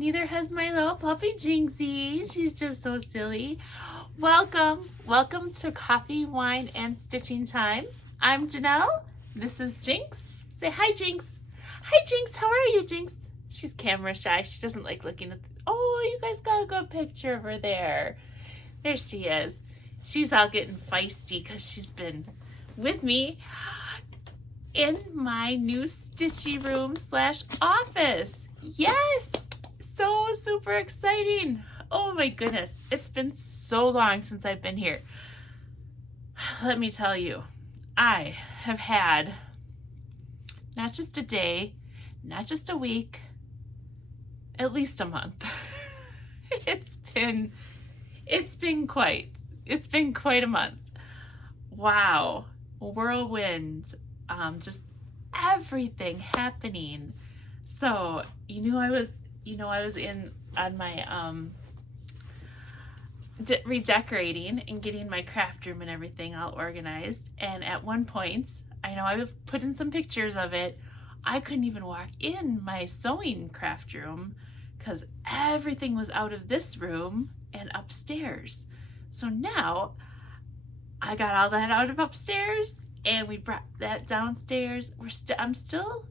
Neither has my little puppy Jinxie. She's just so silly. Welcome to Coffee, Wine, and Stitching Time. I'm Janelle. This is Jinx. Say hi, Jinx. Hi, Jinx. How are you, Jinx? She's camera shy. She doesn't like looking at oh, you guys got a good picture of her there. There she is. She's all getting feisty because she's been with me in my new stitchy room / office. Yes, so super exciting. Oh my goodness, it's been so long since I've been here. Let me tell you, I have had not just a day, not just a week, at least a month. It's been quite a month. Wow, whirlwind, just everything happening. So I was on my redecorating and getting my craft room and everything all organized. And at one point, I know I put in some pictures of it. I couldn't even walk in my sewing craft room because everything was out of this room and upstairs. So now I got all that out of upstairs and we brought that downstairs. I'm still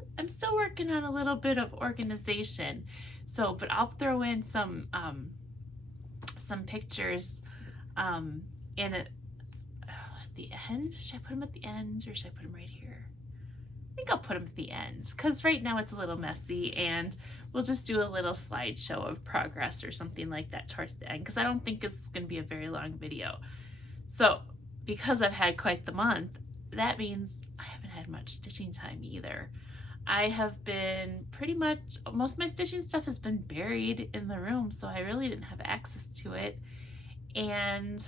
working on a little bit of organization. So, but I'll throw in some pictures in it at the end. Should I put them at the end or should I put them right here? I think I'll put them at the end because right now it's a little messy, and we'll just do a little slideshow of progress or something like that towards the end because I don't think it's going to be a very long video. So because I've had quite the month, that means I haven't had much stitching time either. I have been most of my stitching stuff has been buried in the room, so I really didn't have access to it. And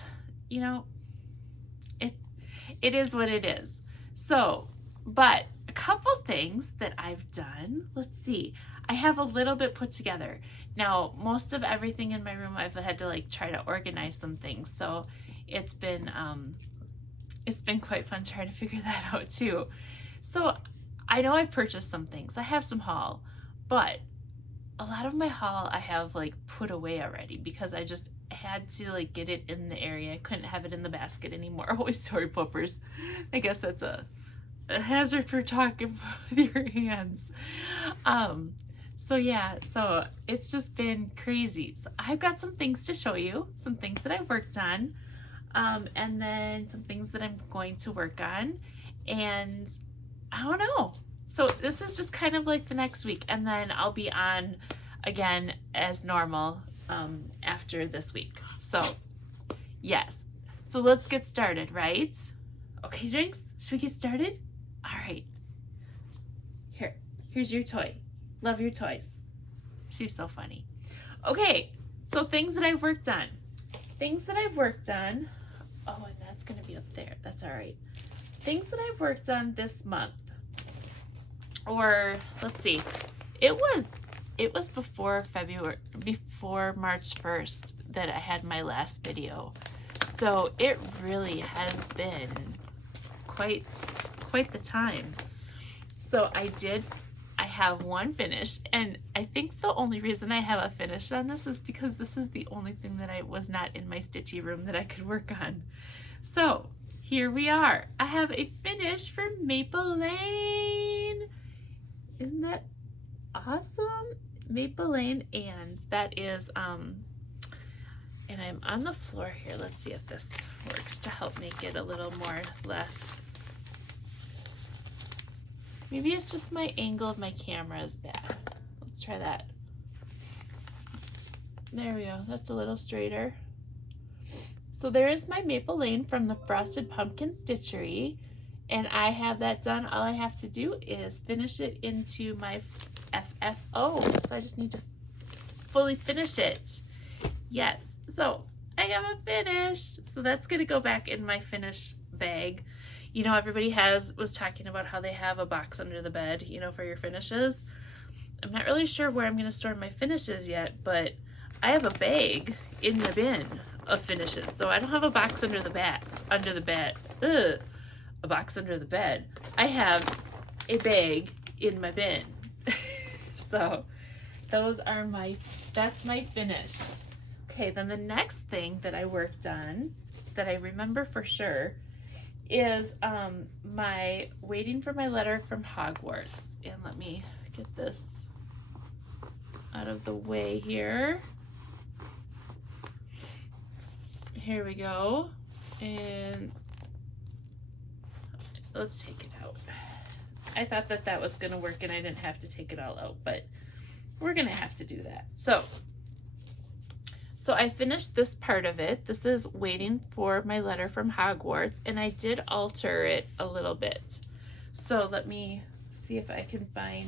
it is what it is. So, but a couple things that I've done, let's see. I have a little bit put together. Now, most of everything in my room, I've had to try to organize some things. So it's been quite fun trying to figure that out too. So I know I've purchased some things. I have some haul, but a lot of my haul I have put away already because I just had to get it in the area. I couldn't have it in the basket anymore. Always story poppers. I guess that's a hazard for talking with your hands. So yeah, so it's just been crazy. So I've got some things to show you, some things that I've worked on, and then some things that I'm going to work on, and I don't know. So this is just kind of the next week, and then I'll be on again as normal after this week. So yes, so let's get started, right? Okay, Jinx, should we get started? All right. Here's your toy. Love your toys. She's so funny. Okay, so things that I've worked on. Oh, and that's gonna be up there. That's all right. Things that I've worked on this month. Or let's see. It was before March 1st that I had my last video. So it really has been quite the time. So I have one finished, and I think the only reason I have a finish on this is because this is the only thing that I was not in my stitchy room that I could work on. So here we are. I have a finish for Maple Lane. Isn't that awesome? Maple Lane, and that is and I'm on the floor here. Let's see if this works to help make it a little less. Maybe it's just my angle of my camera is bad. Let's try that. There we go. That's a little straighter. So there is my Maple Lane from the Frosted Pumpkin Stitchery, and I have that done. All I have to do is finish it into my FFO. So I just need to fully finish it. Yes. So I have a finish. So that's going to go back in my finish bag. Everybody was talking about how they have a box under the bed, for your finishes. I'm not really sure where I'm going to store my finishes yet, but I have a bag in the bin of finishes. So I don't have a box under the bed. A box under the bed. I have a bag in my bin. So that's my finish. Okay, then the next thing that I worked on that I remember for sure is my waiting for my letter from Hogwarts. And let me get this out of the way here. Here we go. And let's take it out. I thought that that was going to work and I didn't have to take it all out, but we're going to have to do that. So I finished this part of it. This is waiting for my letter from Hogwarts, and I did alter it a little bit. So let me see if I can find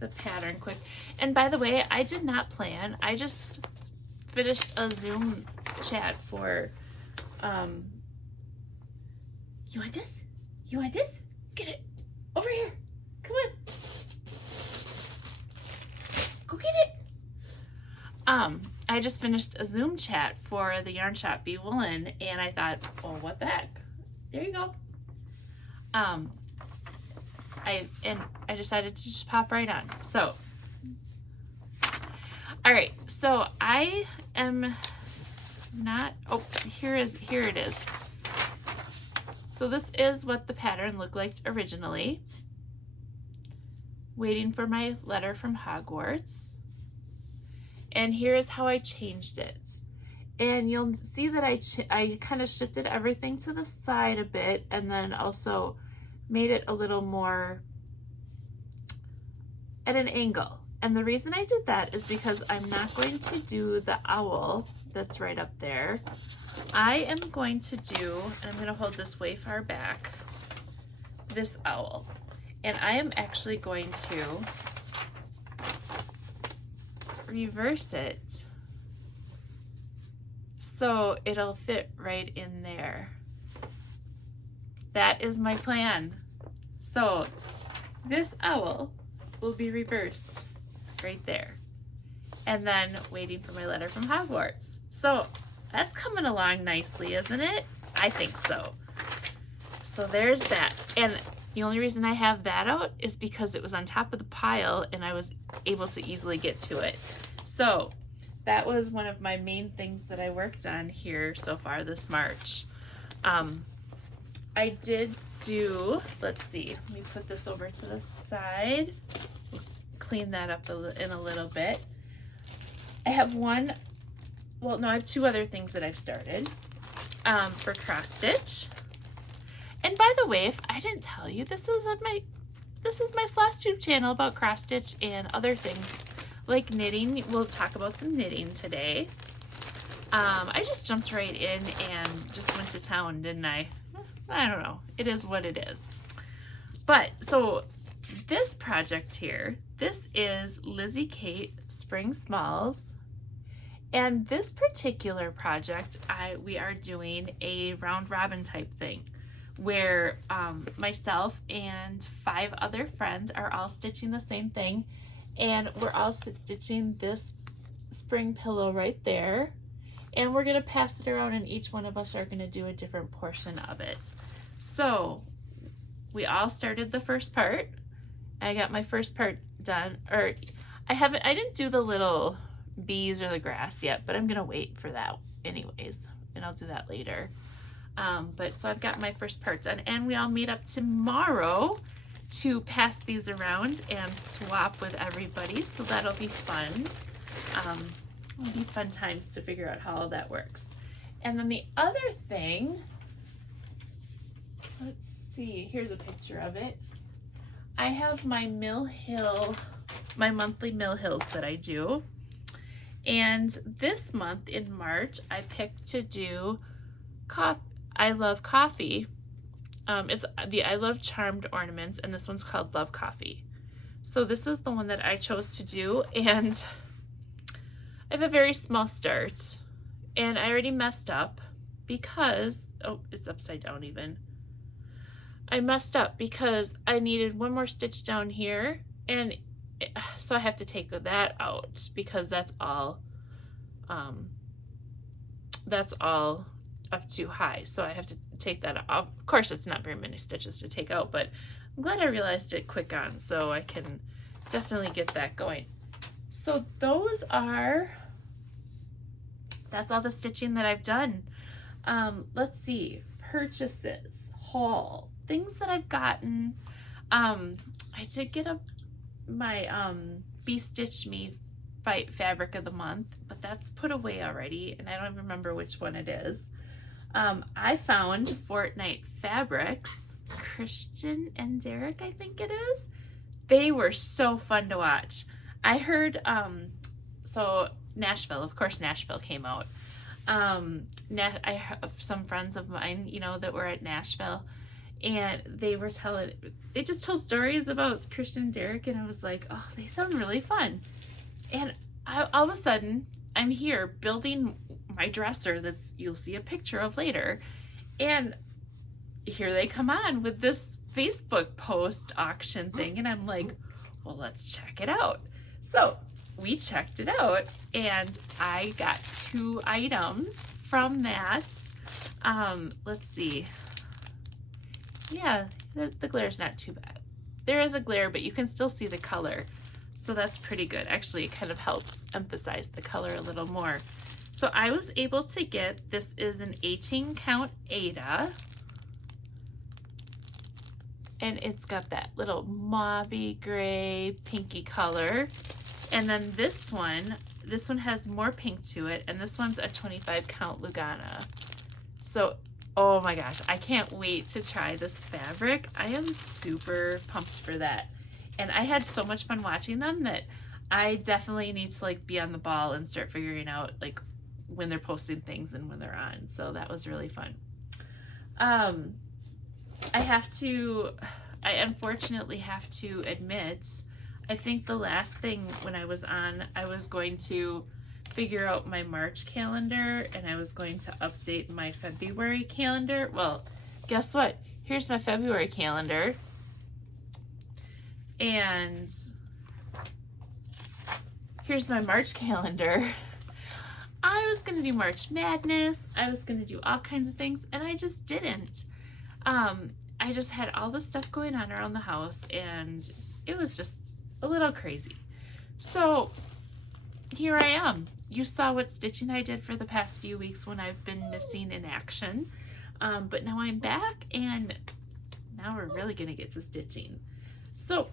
the pattern quick. And by the way, I did not plan. I just finished a Zoom chat for, you want this? You want this? Get it over here. Come on. Go get it. I just finished a Zoom chat for the Yarn Shop Bee Woolen, and I thought, oh, what the heck? There you go. I decided to just pop right on. So, all right. So I am not. Oh, here it is. So this is what the pattern looked like originally. Waiting for my letter from Hogwarts. And here's how I changed it. And you'll see that I kind of shifted everything to the side a bit, and then also made it a little more at an angle. And the reason I did that is because I'm not going to do the owl that's right up there. I am going to do, and I'm going to hold this way far back, this owl. And I am actually going to reverse it so it'll fit right in there. That is my plan. So this owl will be reversed right there. And then waiting for my letter from Hogwarts. So that's coming along nicely, isn't it? I think so. So there's that. And the only reason I have that out is because it was on top of the pile and I was able to easily get to it. So that was one of my main things that I worked on here so far this March. I did do, let's see, let me put this over to the side, clean that up in a little bit. I have I have two other things that I've started for cross stitch. And by the way, if I didn't tell you, this is my FlossTube channel about cross stitch and other things like knitting. We'll talk about some knitting today. I just jumped right in and just went to town, didn't I? I don't know. It is what it is. But so this project here, this is Lizzie Kate Spring Smalls. And this particular project, we are doing a round robin type thing where myself and 5 other friends are all stitching the same thing, and we're all stitching this spring pillow right there, and we're gonna pass it around, and each one of us are gonna do a different portion of it. So we all started the first part. I got my first part done, or I didn't do the little bees or the grass yet, but I'm gonna wait for that anyways, and I'll do that later. But so I've got my first part done, and we all meet up tomorrow to pass these around and swap with everybody. So that'll be fun. It'll be fun times to figure out how all that works. And then the other thing, let's see, here's a picture of it. I have my my monthly Mill Hills that I do. And this month in March, I picked to do I Love Coffee. It's the I Love Charmed ornaments, and this one's called Love Coffee. So this is the one that I chose to do, and I have a very small start, and I already messed up because, oh, it's upside down even. I messed up because I needed one more stitch down here, and so I have to take that out because that's all up too high. So I have to take that off. Of course, it's not very many stitches to take out, but I'm glad I realized it quick on, so I can definitely get that going. So that's all the stitching that I've done. Let's see, purchases, haul, things that I've gotten. I did get my Be Stitch Me Fight Fabric of the Month, but that's put away already, and I don't even remember which one it is. I found Fortnite fabrics, Christian and Derek, I think it is. They were so fun to watch. I heard, so Nashville, of course Nashville came out. I have some friends of mine, you know, that were at Nashville, and they just told stories about Christian and Derek, and I was like, oh, they sound really fun. And all of a sudden, I'm here building my dresser that's you'll see a picture of later, and here they come on with this Facebook post auction thing, and I'm like, well, let's check it out. So we checked it out, and I got 2 items from that. Let's see. Yeah, the glare's not too bad. There is a glare, but you can still see the color. So that's pretty good. Actually, it kind of helps emphasize the color a little more. So I was able to get, this is an 18 count Ada. And it's got that little mauvey gray pinky color. And then this one has more pink to it, and this one's a 25 count Lugana. So, oh my gosh, I can't wait to try this fabric. I am super pumped for that. And I had so much fun watching them that I definitely need to like be on the ball and start figuring out like when they're posting things and when they're on. So that was really fun. I unfortunately have to admit, I think the last thing when I was on, I was going to figure out my March calendar, and I was going to update my February calendar. Well, guess what? Here's my February calendar. And here's my March calendar. I was going to do March Madness. I was going to do all kinds of things, and I just didn't. I just had all this stuff going on around the house, and it was just a little crazy. So here I am. You saw what stitching I did for the past few weeks when I've been missing in action. But now I'm back, and now we're really going to get to stitching. So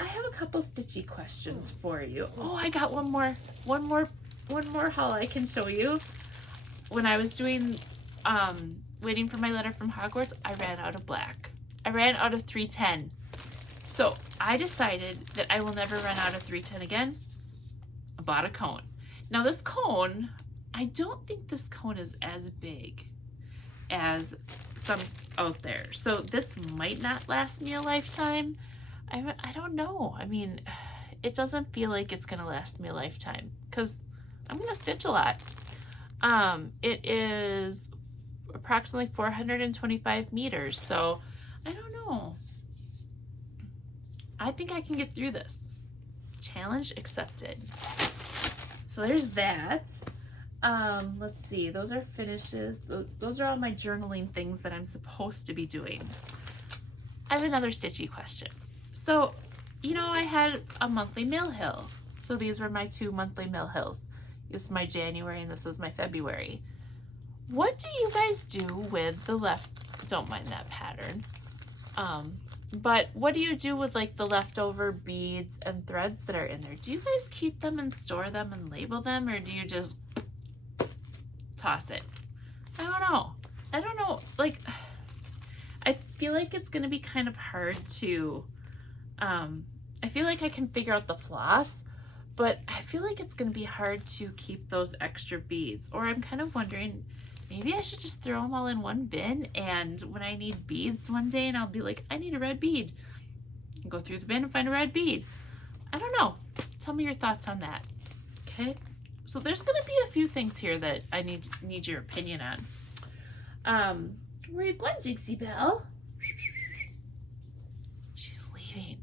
I have a couple stitchy questions for you. Oh, I got one more haul I can show you. When I was doing, waiting for my letter from Hogwarts, I ran out of black. I ran out of 310. So I decided that I will never run out of 310 again. I bought a cone. Now this cone, I don't think this cone is as big as some out there. So this might not last me a lifetime. I don't know. I mean, it doesn't feel like it's gonna last me a lifetime because I'm gonna stitch a lot. It is approximately 425 meters. So I don't know. I think I can get through this. Challenge accepted. So there's that. Let's see, those are finishes. Those are all my journaling things that I'm supposed to be doing. I have another stitchy question. So, you know, I had a monthly mill hill. So these were my 2 monthly mill hills. This is my January and this is my February. What do you guys do with the don't mind that pattern. But what do you do with like the leftover beads and threads that are in there? Do you guys keep them and store them and label them, or do you just toss it? I don't know. Like, I feel like it's going to be kind of hard to, I feel like I can figure out the floss, but I feel like it's going to be hard to keep those extra beads. Or I'm kind of wondering, maybe I should just throw them all in one bin, and when I need beads one day and I'll be like, I need a red bead, go through the bin and find a red bead. I don't know. Tell me your thoughts on that. Okay. So there's going to be a few things here that I need your opinion on. Where you going, Dixie Belle? She's leaving.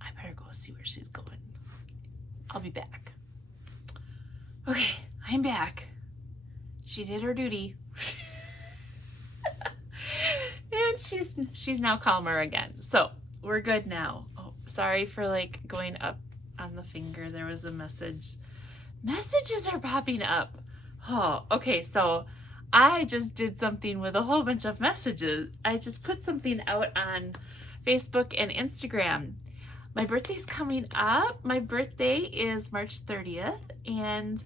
I better go see where she's going. I'll be back. Okay, I'm back. She did her duty. And she's now calmer again. So we're good now. Oh, sorry for like going up on the finger, there was a message. Messages are popping up. Oh, okay, so I just did something with a whole bunch of messages. I just put something out on Facebook and Instagram. My birthday's coming up. My birthday is March 30th, and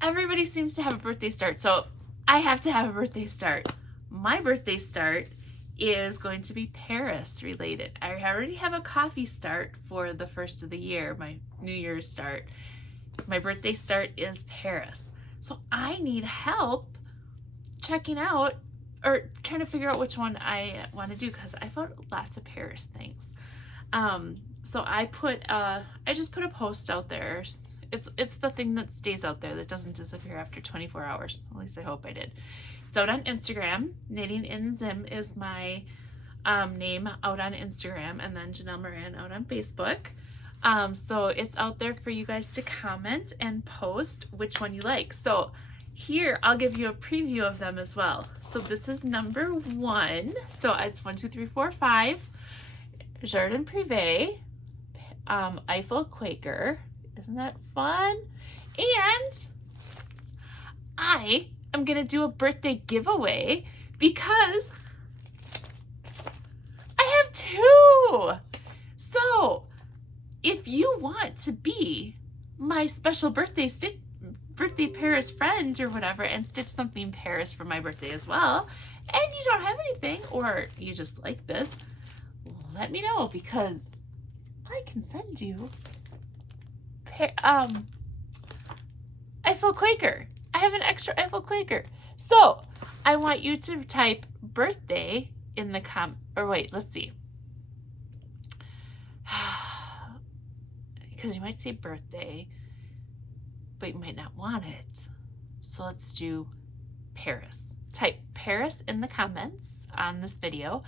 everybody seems to have a birthday start, so I have to have a birthday start. My birthday start is going to be Paris related. I already have a coffee start for the first of the year, my New Year's start. My birthday start is Paris. So I need help checking out or trying to figure out which one I want to do, because I found lots of Paris things. So I just put a post out there. It's the thing that stays out there that doesn't disappear after 24 hours. At least I hope I did. It's out on Instagram. Knitting in Zim is my name out on Instagram, and then Janelle Moran out on Facebook. So it's out there for you guys to comment and post which one you like. So here, I'll give you a preview of them as well. So this is number 1. So it's 1, 2, 3, 4, 5. Jardin Privé, Eiffel Quaker. Isn't that fun? And I am going to do a birthday giveaway because I have 2. So if you want to be my special birthday Paris friend or whatever and stitch something Paris for my birthday as well, and you don't have anything, or you just like this, let me know, because I can send you Eiffel Quaker. I have an extra Eiffel Quaker. So I want you to type birthday in the let's see. Because you might say birthday, but you might not want it. So let's do Paris. Type Paris in the comments on this video.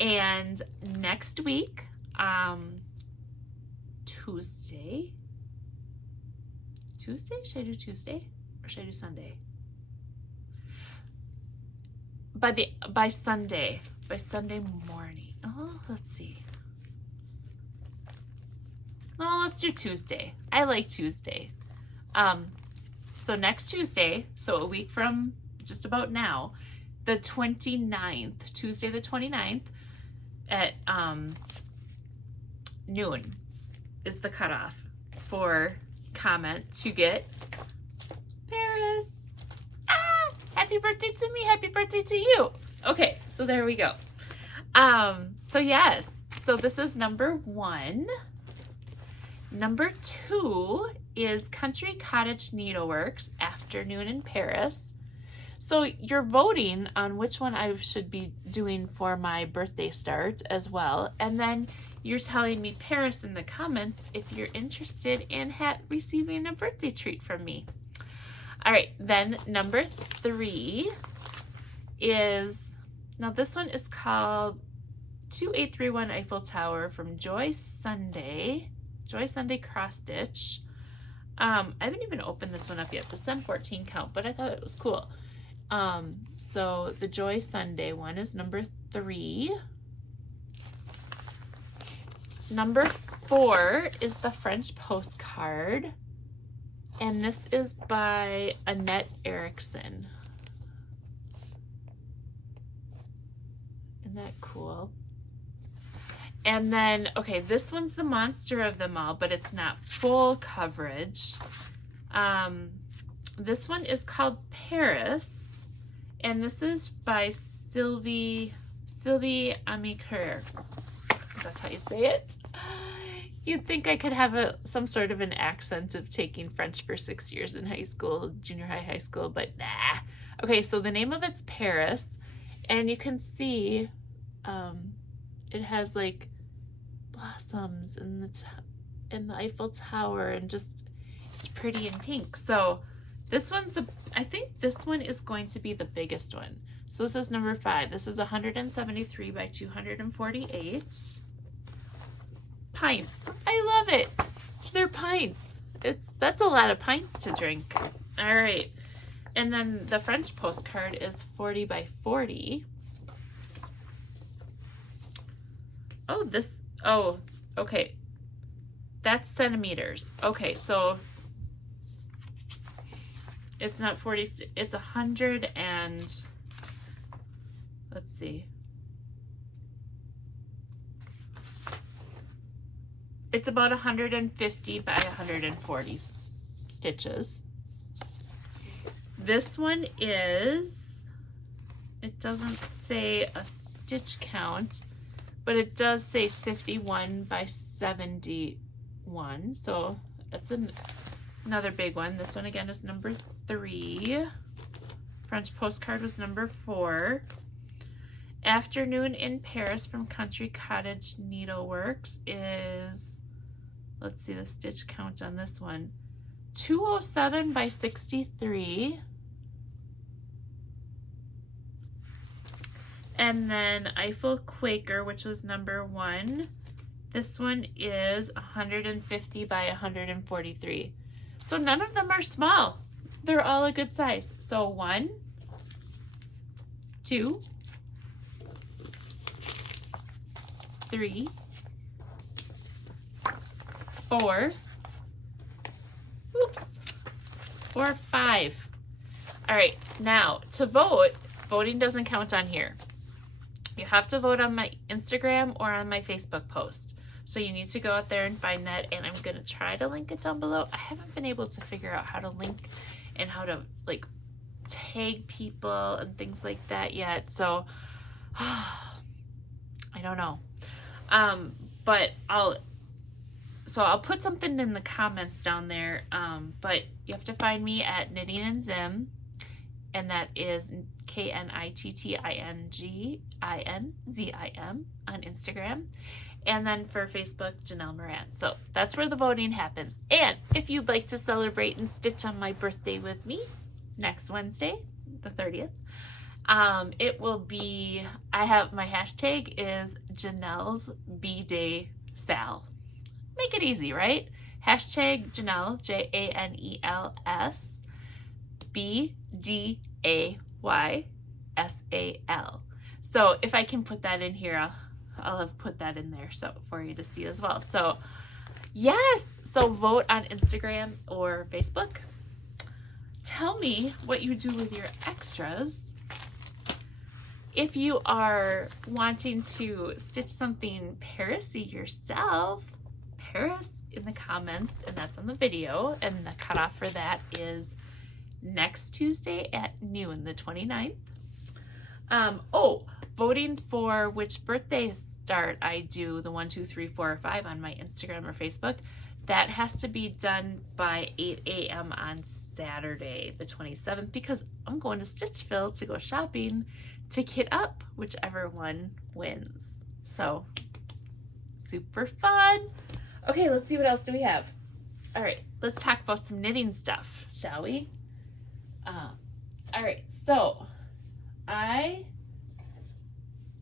And next week, Tuesday? Should I do Tuesday or should I do Sunday? By Sunday morning. Oh, let's see. Oh, let's do Tuesday. I like Tuesday. So next Tuesday, so a week from just about now, the 29th, Tuesday the 29th at noon is the cutoff for comment to get Paris. Happy birthday to me, happy birthday to you. Okay, so there we go. So yes, so this is number 1. Number 2 is Country Cottage Needleworks, Afternoon in Paris. So you're voting on which one I should be doing for my birthday start as well. And then you're telling me Paris in the comments if you're interested in receiving a birthday treat from me. All right, then number 3 is, now this one is called 2831 Eiffel Tower from Joy Sunday Cross Stitch. I haven't even opened this one up yet. This is on 14 count, but I thought it was cool. So the Joy Sunday one is number 3. Number 4 is the French postcard, and this is by Annette Erickson. Isn't that cool? And then, okay, this one's the monster of them all, but it's not full coverage. This one is called Paris, and this is by Sylvie Amicoeur. That's how you say it. You'd think I could have some sort of an accent of taking French for 6 years in high school, junior high school, but nah. Okay, so the name of it's Paris, and you can see it has like blossoms in the Eiffel Tower, and just it's pretty in pink. So this one's I think this one is going to be the biggest one. So this is number 5. This is 173 by 248 pints. I love it. They're pints. That's a lot of pints to drink. All right. And then the French postcard is 40 by 40. Oh, okay. That's centimeters. Okay, so it's not 40, it's 100 and, let's see. It's about 150 by 140 stitches. This one is, it doesn't say a stitch count, but it does say 51 by 71. So that's another big one. This one again is number 3. French postcard was number 4. Afternoon in Paris from Country Cottage Needleworks is, let's see the stitch count on this one, 207 by 63. And then Eiffel Quaker, which was number 1. This one is 150 by 143. So none of them are small. They're all a good size. So 1, 2, 3, 4, oops, 4, 5. All right, now to vote, voting doesn't count on here. You have to vote on my Instagram or on my Facebook post. So you need to go out there and find that, and I'm gonna try to link it down below. I haven't been able to figure out how to link and how to like tag people and things like that yet. So I don't know. But I'll put something in the comments down there. But you have to find me at Knitting and Zim, and that is KNITTINGINZIM on Instagram. And then for Facebook, Janelle Moran. So that's where the voting happens. And if you'd like to celebrate and stitch on my birthday with me next Wednesday, the 30th, it will be, I have my hashtag is Janelle's B-Day Sal. Make it easy, right? Hashtag Janelle, JANELS BDAYSAL. So if I can put that in here, I'll have put that in there so for you to see as well. So yes, so vote on Instagram or Facebook. Tell me what you do with your extras. If you are wanting to stitch something Paris-y yourself, Paris in the comments, and that's on the video, and the cutoff for that is next Tuesday at noon, the 29th. Voting for which birthday start I do, the 1, 2, 3, 4, or 5 on my Instagram or Facebook, that has to be done by 8 a.m. on Saturday, the 27th, because I'm going to Stitchville to go shopping to kit up whichever one wins. So super fun. Okay, let's see what else do we have. All right, let's talk about some knitting stuff, shall we? All right, so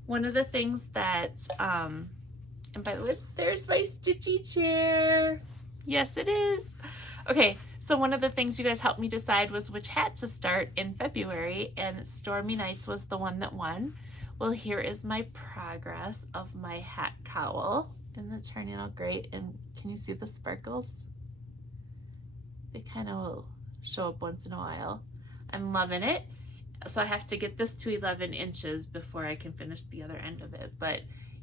one of the things that, and by the way, there's my stitchy chair. Yes, it is. Okay, so one of the things you guys helped me decide was which hat to start in February, and Stormy Nights was the one that won. Well, here is my progress of my hat cowl, and it's turning out great. And can you see the sparkles? They kind of will show up once in a while. I'm loving it. So I have to get this to 11 inches before I can finish the other end of it, but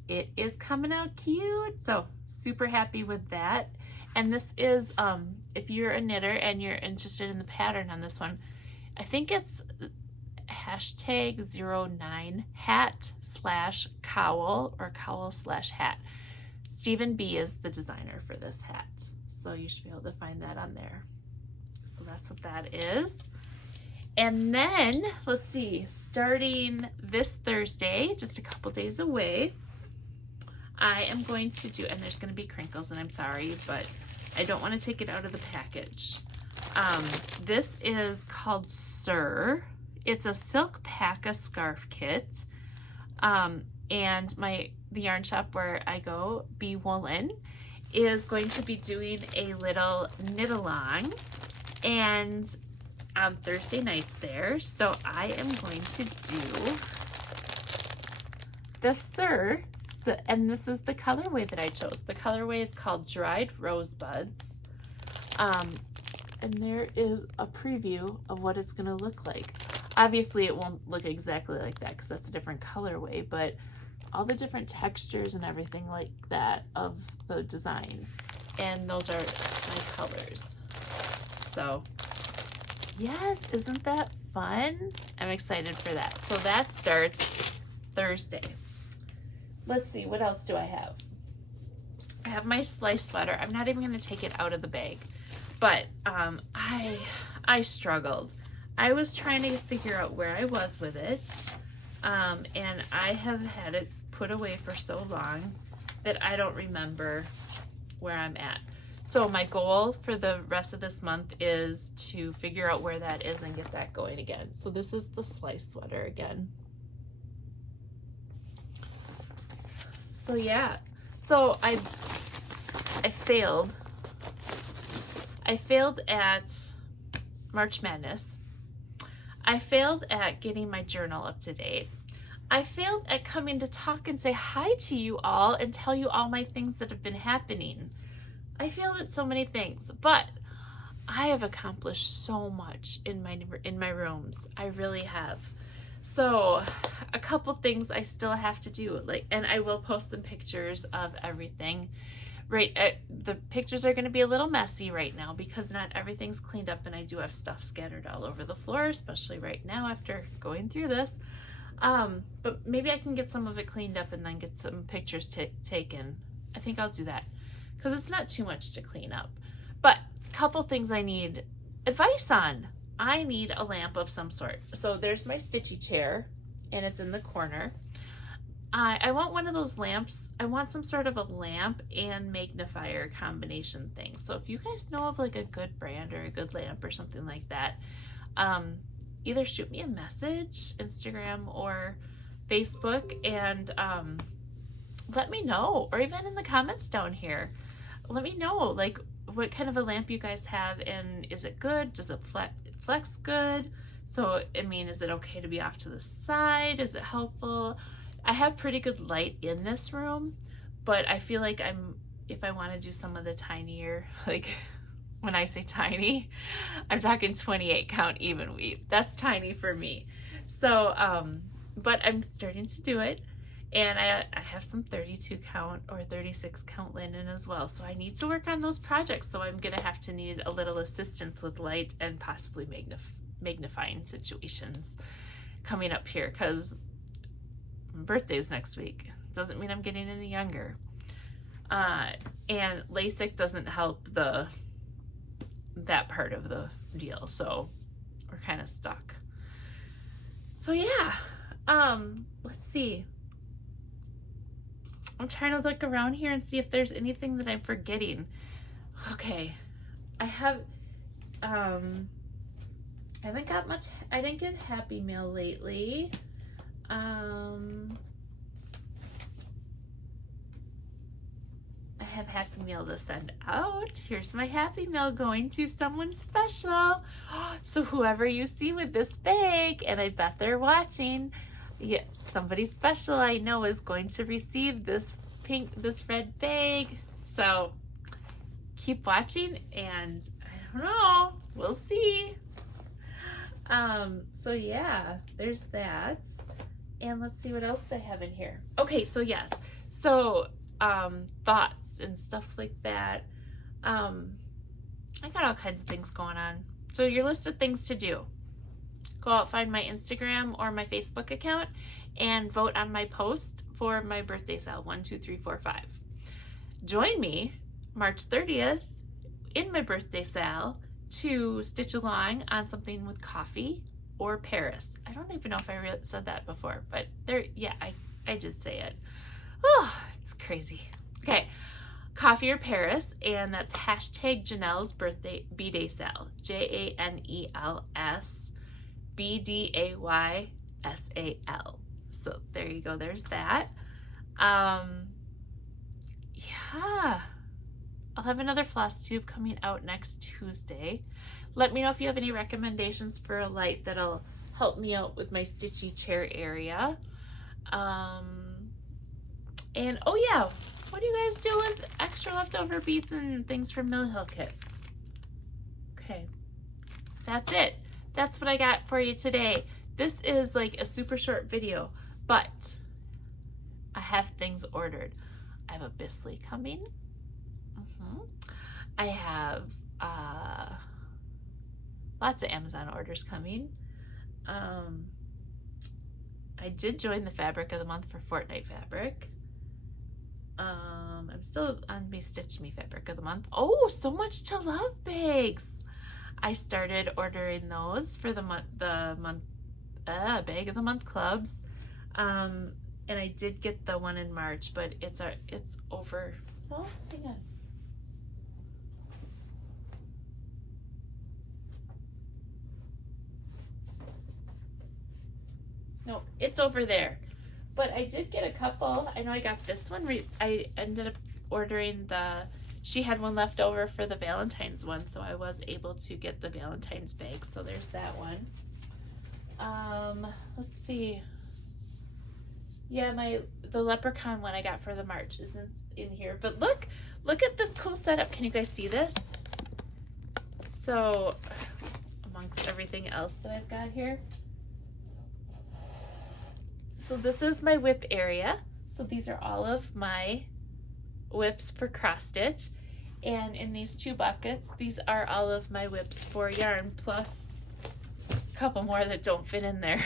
it is coming out cute. So super happy with that. And this is, if you're a knitter and you're interested in the pattern on this one, I think it's hashtag 09 hat/cowl or cowl/hat. Stephen B is the designer for this hat. So you should be able to find that on there. So that's what that is. And then, let's see, starting this Thursday, just a couple days away, I am going to do, and there's going to be crinkles, and I'm sorry, but I don't want to take it out of the package. This is called Sir. It's a silk pack-a scarf kit. And the yarn shop where I go, Be Woolen, is going to be doing a little knit-along, and on Thursday nights there. So I am going to do the Sir So, and this is the colorway that I chose. The colorway is called Dried Rosebuds. And there is a preview of what it's going to look like. Obviously, it won't look exactly like that because that's a different colorway, but all the different textures and everything like that of the design. And those are my colors. So, yes, isn't that fun? I'm excited for that. So that starts Thursday. Let's see, what else do I have? I have my slice sweater. I'm not even going to take it out of the bag. But I struggled. I was trying to figure out where I was with it, and I have had it put away for so long that I don't remember where I'm at. So my goal for the rest of this month is to figure out where that is and get that going again. So this is the slice sweater again. So yeah, so I failed. I failed at March Madness. I failed at getting my journal up to date. I failed at coming to talk and say hi to you all and tell you all my things that have been happening. I failed at so many things, but I have accomplished so much in my rooms. I really have. So a couple things I still have to do, and I will post some pictures of everything. Right, the pictures are going to be a little messy right now because not everything's cleaned up, and I do have stuff scattered all over the floor, especially right now after going through this. But maybe I can get some of it cleaned up and then get some pictures taken. I think I'll do that because it's not too much to clean up. But a couple things I need advice on. I need a lamp of some sort. So there's my stitchy chair, and it's in the corner. I want one of those lamps. I want some sort of a lamp and magnifier combination thing. So if you guys know of like a good brand or a good lamp or something like that, either shoot me a message, Instagram or Facebook, and let me know, or even in the comments down here, let me know like what kind of a lamp you guys have, and is it good? Does it flex good? So, I mean, is it okay to be off to the side? Is it helpful? I have pretty good light in this room, but I feel like if I want to do some of the tinier, like when I say tiny, I'm talking 28 count even weave. That's tiny for me. So, but I'm starting to do it, and I have some 32 count or 36 count linen as well. So I need to work on those projects. So I'm going to have to need a little assistance with light and possibly magnifying situations coming up here, because my birthday's next week. Doesn't mean I'm getting any younger. And LASIK doesn't help that part of the deal. So we're kind of stuck. So yeah, let's see. I'm trying to look around here and see if there's anything that I'm forgetting. Okay, I haven't got much. I didn't get Happy Mail lately. I have Happy Mail to send out. Here's my Happy Mail going to someone special. So whoever you see with this bag, and I bet they're watching, yeah, somebody special I know is going to receive this red bag. So keep watching, and I don't know, we'll see. So yeah, there's that. And let's see what else I have in here. Okay, so yes. So thoughts and stuff like that. I got all kinds of things going on. So your list of things to do. Go out, find my Instagram or my Facebook account, and vote on my post for my birthday sale, 1, 2, 3, 4, 5. Join me March 30th in my birthday sale to stitch along on something with coffee or Paris. I don't even know if I said that before, but there, yeah, I did say it. Oh, it's crazy. Okay, coffee or Paris, and that's hashtag Janelle's birthday B-Day sale. JANELS BDAYSAL. So there you go. There's that. Yeah. I'll have another FlossTube coming out next Tuesday. Let me know if you have any recommendations for a light that'll help me out with my stitchy chair area. And oh yeah, what do you guys do with extra leftover beads and things from Mill Hill kits? Okay, that's it. That's what I got for you today. This is like a super short video, but I have things ordered. I have a Bisley coming. I have lots of Amazon orders coming. I did join the Fabric of the Month for Fortnite Fabric. I'm still on Be Stitch Me Fabric of the Month. Oh, so much to love bags. I started ordering those for the Bag of the Month clubs. And I did get the one in March, but it's over. Oh, hang on. No, it's over there. But I did get a couple. I know I got this one. I ended up ordering she had one left over for the Valentine's one, so I was able to get the Valentine's bag. So there's that one. Let's see. Yeah, the leprechaun one I got for the March isn't in here. But look at this cool setup. Can you guys see this? So amongst everything else that I've got here. So this is my whip area. So these are all of my whips for cross stitch. And in these 2 buckets, these are all of my whips for yarn, plus a couple more that don't fit in there.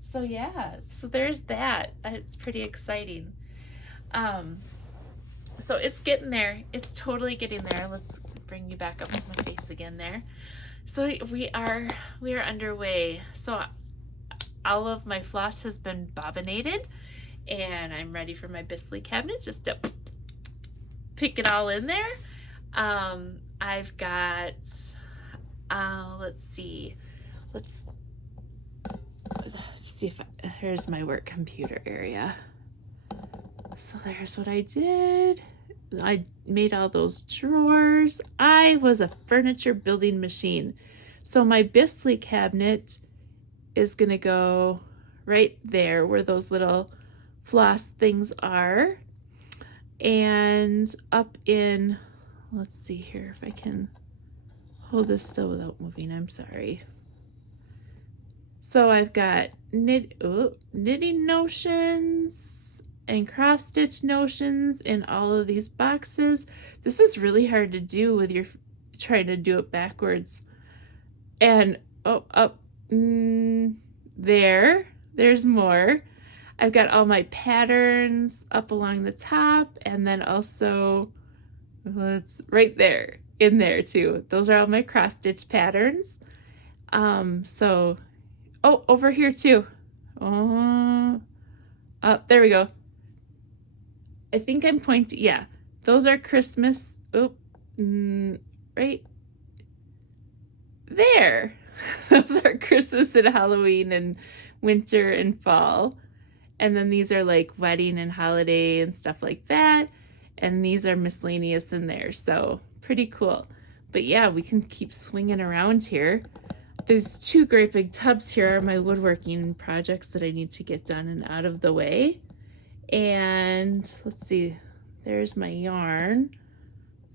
So yeah, so there's that. It's pretty exciting. So it's getting there. It's totally getting there. Let's bring you back up to my face again there. So we are underway. So all of my floss has been bobbinated, and I'm ready for my Bisley cabinet just to pick it all in there. I've got, let's see if here's my work computer area. So there's what I did. I made all those drawers. I was a furniture building machine. So my Bisley cabinet is gonna go right there where those little floss things are. And up in, let's see here if I can hold this still without moving, I'm sorry. So I've got knitting notions and cross stitch notions in all of these boxes. This is really hard to do with your trying to do it backwards. And there's more. I've got all my patterns up along the top, and then also it's right there in there too. Those are all my cross stitch patterns. So over here too. There we go. I think I'm pointing. Yeah, those are Christmas. Right there. Those are Christmas and Halloween and winter and fall. And then these are like wedding and holiday and stuff like that. And these are miscellaneous in there. So pretty cool. But yeah, we can keep swinging around here. There's 2 great big tubs here are my woodworking projects that I need to get done and out of the way. And let's see, there's my yarn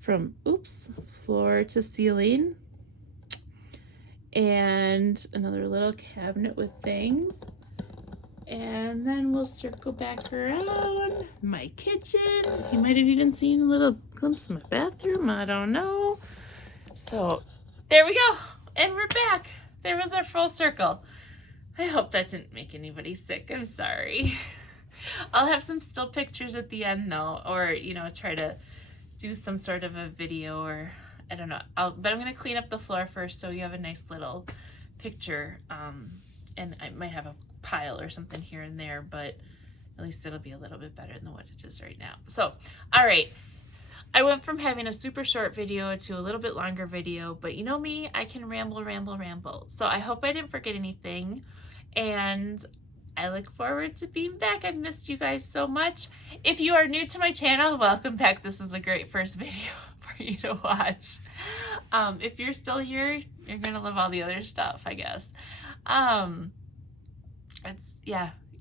from, floor to ceiling. And another little cabinet with things. And then we'll circle back around my kitchen. You might have even seen a little glimpse of my bathroom. I don't know. So there we go. And we're back. There was our full circle. I hope that didn't make anybody sick. I'm sorry. I'll have some still pictures at the end though, or, try to do some sort of a video, or I don't know. But I'm going to clean up the floor first so you have a nice little picture. And I might have a pile or something here and there, but at least it'll be a little bit better than what it is right now. So, all right. I went from having a super short video to a little bit longer video, but you know me, I can ramble. So I hope I didn't forget anything, and I look forward to being back. I've missed you guys so much. If you are new to my channel, welcome back. This is a great first video for you to watch. If you're still here, you're gonna love all the other stuff, I guess.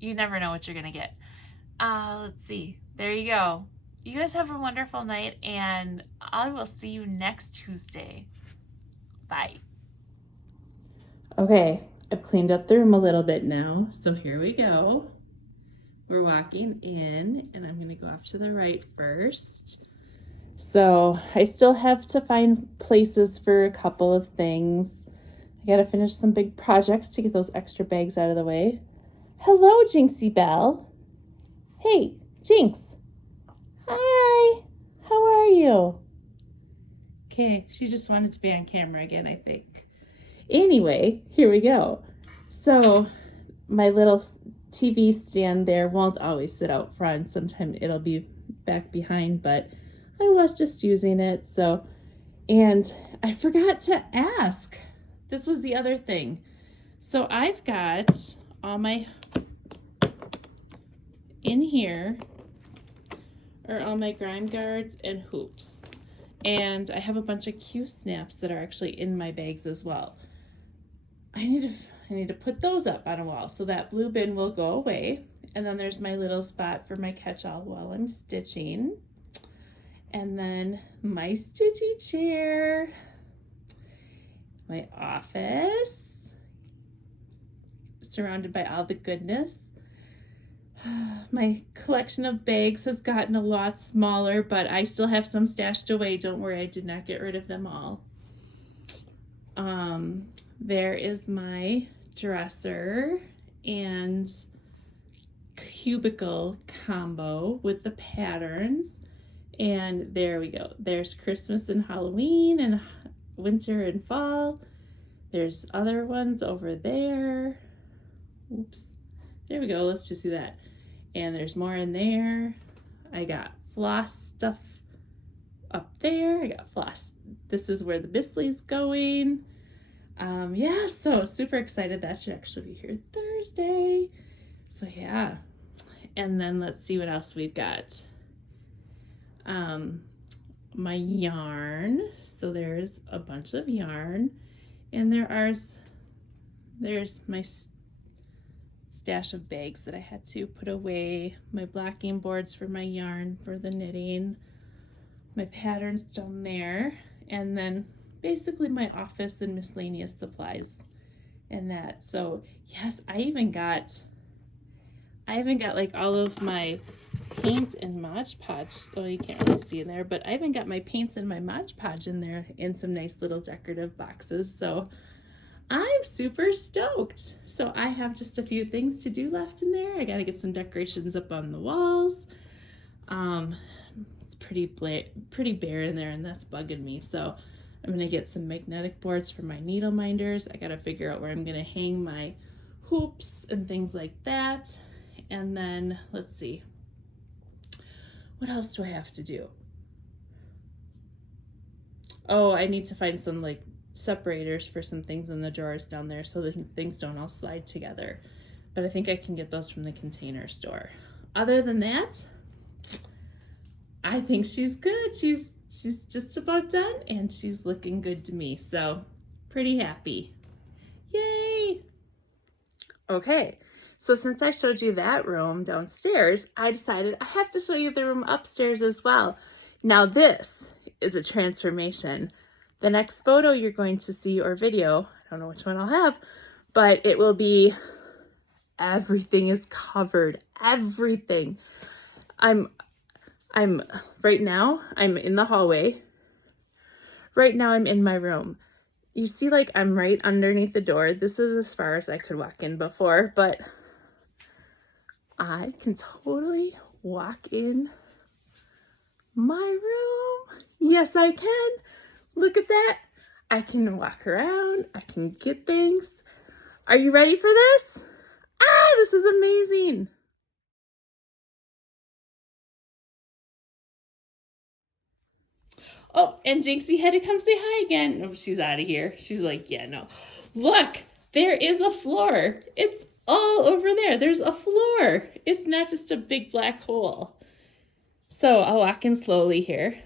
you never know what you're gonna get. Let's see. There you go. You guys have a wonderful night, and I will see you next Tuesday. Bye. Okay, I've cleaned up the room a little bit now, so here we go. We're walking in, and I'm gonna go off to the right first. So I still have to find places for a couple of things. I gotta finish some big projects to get those extra bags out of the way. Hello, Jinxie Belle. Hey, Jinx. Hi, how are you? Okay, she just wanted to be on camera again, I think. Anyway, here we go. So my little TV stand there won't always sit out front. Sometimes it'll be back behind, but I was just using it. So, and I forgot to ask. This was the other thing. So I've got all my, in here are all my grime guards and hoops. And I have a bunch of Q snaps that are actually in my bags as well. I need to put those up on a wall so that blue bin will go away. And then there's my little spot for my catch-all while I'm stitching. And then my stitchy chair, my office, surrounded by all the goodness. My collection of bags has gotten a lot smaller, but I still have some stashed away. Don't worry, I did not get rid of them all. There is my dresser and cubicle combo with the patterns. And there we go. There's Christmas and Halloween and winter and fall. There's other ones over there. Oops. There we go. Let's just do that. And there's more in there. I got floss stuff up there. I got floss. This is where the Bisley's going. Yeah, so super excited. That should actually be here Thursday. So yeah. And then let's see what else we've got. My yarn. So there's a bunch of yarn. And there's my stash of bags that I had to put away, my blocking boards for my yarn for the knitting, my patterns down there, and then basically my office and miscellaneous supplies and that. So yes, I even got like all of my paint and Mod Podge. Oh, you can't really see in there, but I even got my paints and my Mod Podge in there in some nice little decorative boxes. So I'm super stoked. So I have just a few things to do left in there. I got to get some decorations up on the walls. It's pretty bare in there, and that's bugging me. So I'm going to get some magnetic boards for my needle minders. I got to figure out where I'm going to hang my hoops and things like that. And then let's see. What else do I have to do? Oh, I need to find some like separators for some things in the drawers down there so that things don't all slide together. But I think I can get those from the Container Store. Other than that, I think she's good. She's just about done, and she's looking good to me. So pretty happy. Yay! Okay, so since I showed you that room downstairs, I decided I have to show you the room upstairs as well. Now this is a transformation. The next photo you're going to see, or video, I don't know which one I'll have, but it will be, everything is covered, everything. Right now, I'm in the hallway. Right now I'm in my room. You see, like, I'm right underneath the door. This is as far as I could walk in before, but I can totally walk in my room. Yes, I can. Look at that. I can walk around. I can get things. Are you ready for this? This is amazing. Oh, and Jinxie had to come say hi again. Oh, she's out of here. She's like, yeah, no. Look, there is a floor. It's all over there. There's a floor. It's not just a big black hole. So I'll walk in slowly here.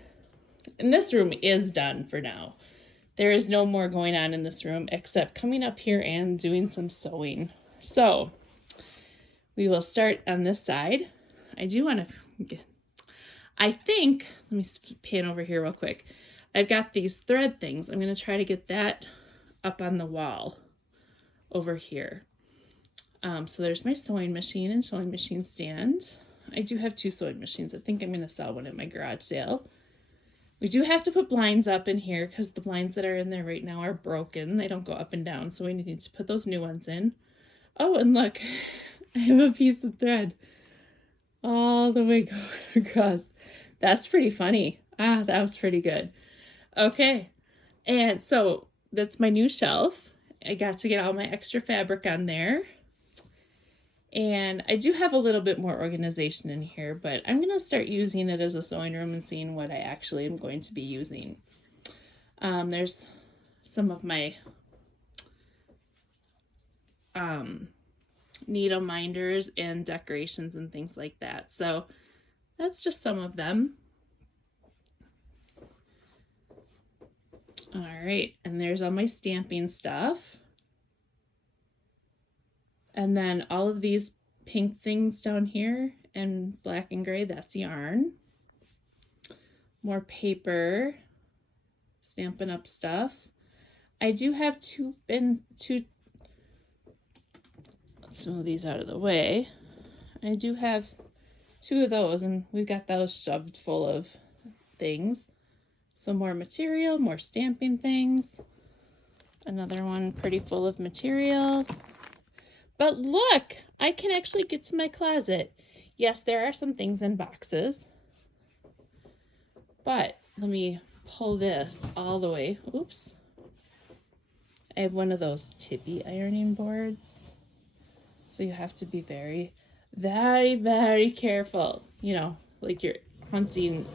And this room is done for now. There is no more going on in this room except coming up here and doing some sewing. So We will start on this side. I do want to, I think, let me pan over here real quick. I've got these thread things. I'm going to try to get that up on the wall over here. So there's my sewing machine and sewing machine stand. I do have 2 sewing machines. I think I'm going to sell one at my garage sale. We do have to put blinds up in here because the blinds that are in there right now are broken. They don't go up and down, so we need to put those new ones in. Oh, and look, I have a piece of thread all the way going across. That's pretty funny. Ah, that was pretty good. Okay, and so that's my new shelf. I got to get all my extra fabric on there. And I do have a little bit more organization in here, but I'm going to start using it as a sewing room and seeing what I actually am going to be using. There's some of my needle minders and decorations and things like that. So that's just some of them. All right, and there's all my stamping stuff. And then all of these pink things down here and black and gray, that's yarn. More paper, Stampin' Up stuff. I do have 2 bins, let's move these out of the way. I do have 2 of those, and we've got those shoved full of things. Some more material, more stamping things. Another one pretty full of material. But look, I can actually get to my closet. Yes, there are some things in boxes, but let me pull this all the way. Oops. I have one of those tippy ironing boards. So you have to be very, very, very careful. You know, like you're hunting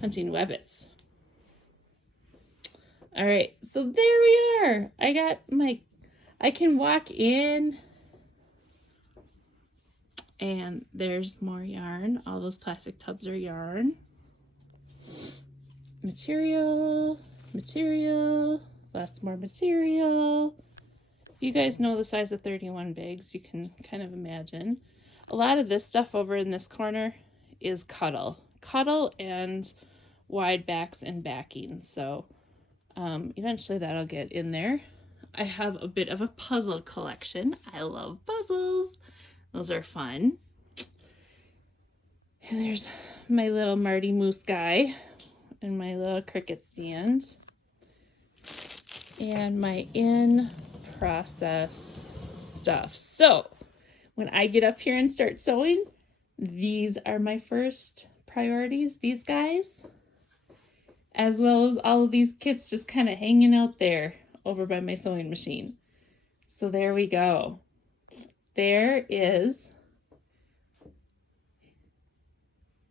rabbits. All right, so there we are. I can walk in and there's more yarn. All those plastic tubs are yarn. Material, lots more material. If you guys know the size of 31 bags, you can kind of imagine. A lot of this stuff over in this corner is cuddle and wide backs and backing. So eventually that'll get in there. I have a bit of a puzzle collection. I love puzzles. Those are fun. And there's my little Marty Moose guy and my little Cricut stand. And my in-process stuff. So when I get up here and start sewing, these are my first priorities, these guys. As well as all of these kits just kind of hanging out there over by my sewing machine. So there we go. There's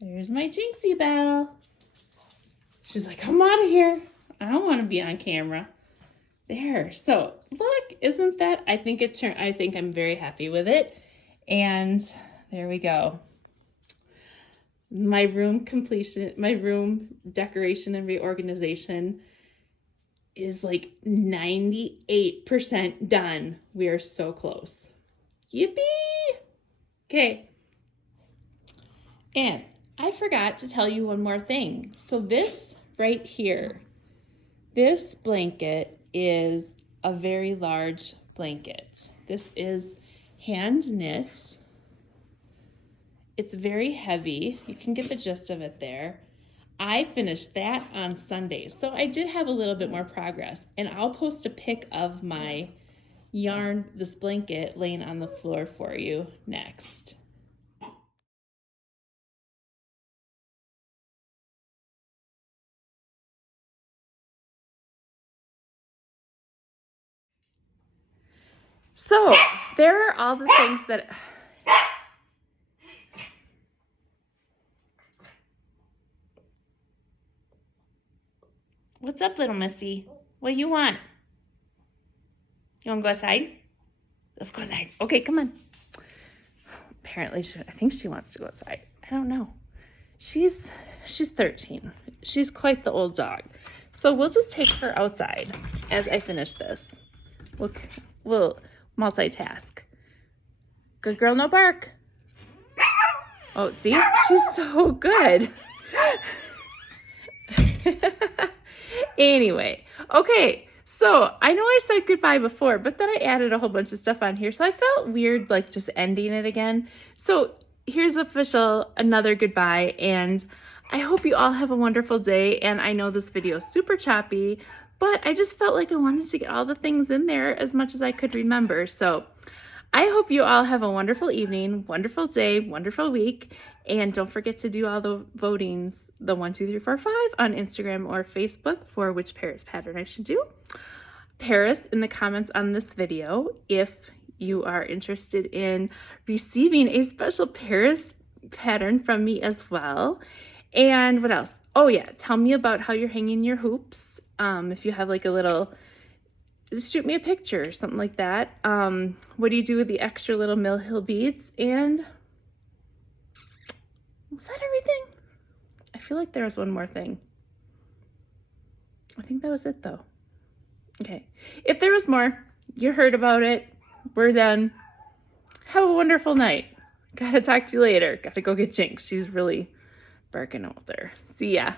my Jinxie Belle. She's like, come out of here. I don't want to be on camera. There. So look, isn't that, I think I'm very happy with it. And there we go. My room decoration and reorganization is like 98% done. We are so close. Yippee! Okay. And I forgot to tell you one more thing. So this right here, this blanket is a very large blanket. This is hand knit. It's very heavy. You can get the gist of it there. I finished that on Sunday, so I did have a little bit more progress, and I'll post a pic of my yarn, this blanket, laying on the floor for you next. So there are all the things that... What's up, little missy? What do you want? You want to go outside? Let's go outside. Okay, come on. Apparently, I think she wants to go outside. I don't know. She's 13. She's quite the old dog. So we'll just take her outside as I finish this. We'll multitask. Good girl, no bark. Oh, see? She's so good. Anyway, okay. So I know I said goodbye before, but then I added a whole bunch of stuff on here. So I felt weird like just ending it again. So here's another goodbye. And I hope you all have a wonderful day. And I know this video is super choppy, but I just felt like I wanted to get all the things in there as much as I could remember. So I hope you all have a wonderful evening, wonderful day, wonderful week. And don't forget to do all the votings, the 1, 2, 3, 4, 5 on Instagram or Facebook for which Paris pattern I should do. Paris in the comments on this video if you are interested in receiving a special Paris pattern from me as well. And what else? Oh yeah, tell me about how you're hanging your hoops. If you have like a little, shoot me a picture or something like that. What do you do with the extra little Mill Hill beads? And was that everything? I feel like there was one more thing. I think that was it though. Okay. If there was more, you heard about it. We're done. Have a wonderful night. Gotta talk to you later. Gotta go get Jinx. She's really barking out there. See ya.